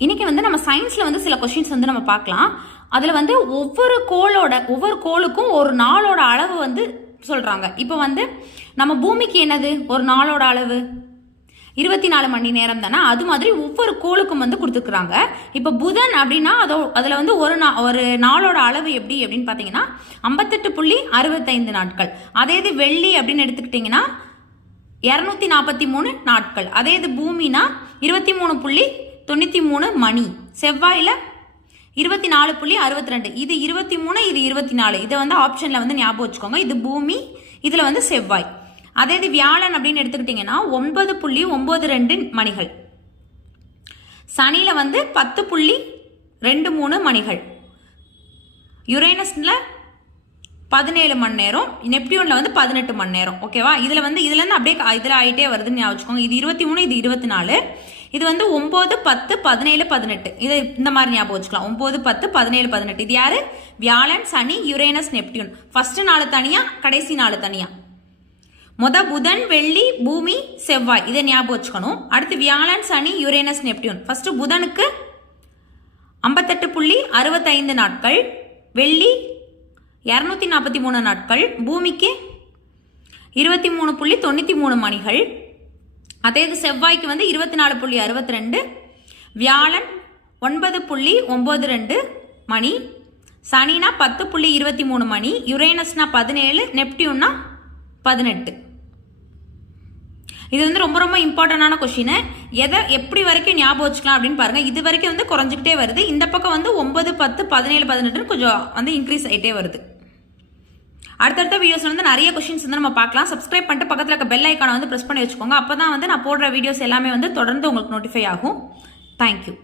இன்னைக்கு வந்து நம்ம சயின்ஸ்ல வந்து சில கொஸ்டின்ஸ் வந்து நம்ம பார்க்கலாம். அதுல வந்து ஒவ்வொரு கோளுக்கும் ஒரு நாளோட அளவு வந்து சொல்றாங்க. இப்போ வந்து நம்ம பூமிக்கு என்னது ஒரு நாளோட அளவு 24 மணி நேரம் தானே. அது மாதிரி ஒவ்வொரு கோளுக்கும் வந்து கொடுத்துருக்குறாங்க. இப்போ புதன் அப்படின்னா அதில் வந்து ஒரு நாளோட அளவு எப்படி அப்படின்னு பார்த்தீங்கன்னா 58.65 நாட்கள். அதே இது வெள்ளி அப்படின்னு எடுத்துக்கிட்டிங்கன்னா 243 நாட்கள். அதே இது பூமினா 23.93 மணி. செவ்வாயில் 24.62. இது 23, இது 24. இதை வந்து ஆப்ஷனில் வந்து ஞாபகம் வச்சுக்கோங்க. இது பூமி, இதில் வந்து செவ்வாய். அதே இது வியாழன் அப்படின்னு எடுத்துக்கிட்டிங்கன்னா 9.92 மணிகள். சனியில் வந்து 10.23 மணிகள். யுரேனஸில் 17 மணி நேரம். நெப்டியூனில் வந்து 18 மணி நேரம். ஓகேவா? இதுலேருந்து அப்படியே இதில் ஆகிட்டே வருதுன்னு ஞாபகம் வச்சுக்கோங்க. இது 23, இது 24. இது வந்து 9, 10, 17, 18. இது இந்த மாதிரி ஞாபகம் வச்சுக்கலாம். 9, 10, 17, 18. இது யாரு? வியாழன், சனி, யுரேனஸ், நெப்டியூன். ஃபர்ஸ்ட் நாலு தனியா, கடைசி நாலு தனியா. புதன், வெள்ளி, பூமி, செவ்வாய். இதை ஞாபகம் வச்சுக்கணும். அடுத்து வியாழன், சனி, யுரேனஸ், நெப்டியூன். ஃபர்ஸ்ட் புதனுக்கு 58.65 நாட்கள், வெள்ளி 243 நாட்கள், பூமிக்கு 23.93 மணிகள். அதே இது செவ்வாய்க்கு வந்து 24.62, வியாழன் 9.92 மணி, சனினா 10.23 மணி, யுரேனஸ்னா 17, நெப்டியூன்னா 18. இது வந்து ரொம்ப ரொம்ப இம்பார்ட்டன்டான கொஸ்டின். எதை எப்படி வரைக்கும் ஞாபகம் வச்சுக்கலாம் அப்படின்னு பாருங்க. இது வரைக்கும் வந்து குறைஞ்சிக்கிட்டே வருது. இந்த பக்கம் வந்து 9, 10, 17, 18 கொஞ்சம் வந்து இன்க்ரீஸ் ஆகிட்டே வருது. அடுத்தடுத்த வீடியோஸ்ல வந்து நிறைய கொஸ்டின்ஸ் வந்து நம்ம பார்க்கலாம். சப்ஸ்கிரைப் பண்ணிட்டு பக்கத்தில் இருக்க பெல் ஐக்கானை வந்து ப்ரெஸ் பண்ணி வச்சுக்கோங்க. அப்போ தான் வந்து நான் போடுற வீடியோஸ் எல்லாமே வந்து தொடர்ந்து உங்களுக்கு நோட்டிஃபை ஆகும். தேங்க்யூ.